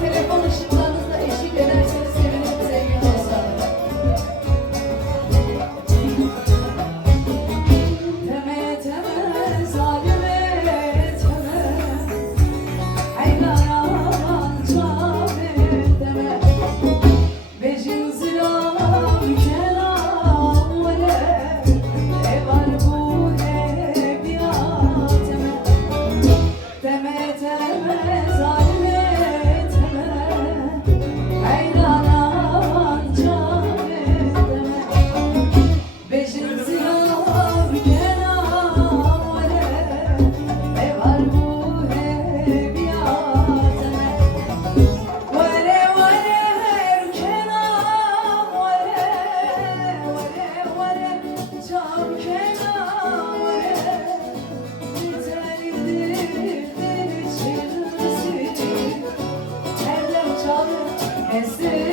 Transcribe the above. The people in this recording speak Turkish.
Telefon ışıklarınızla eşlik ederseniz sevinirim sevgili dostlar. Teme teme zalime teme, aynaran çare teme, bejin zilam kelam vele, evar bu hebiyat teme. Teme teme zalime teme, aynaran çare teme, bejin zilam kelam vele, evar bu hebiyat teme. Vere vere her kelam vere, vere vere cam kelam vere, Ellem çalır, esir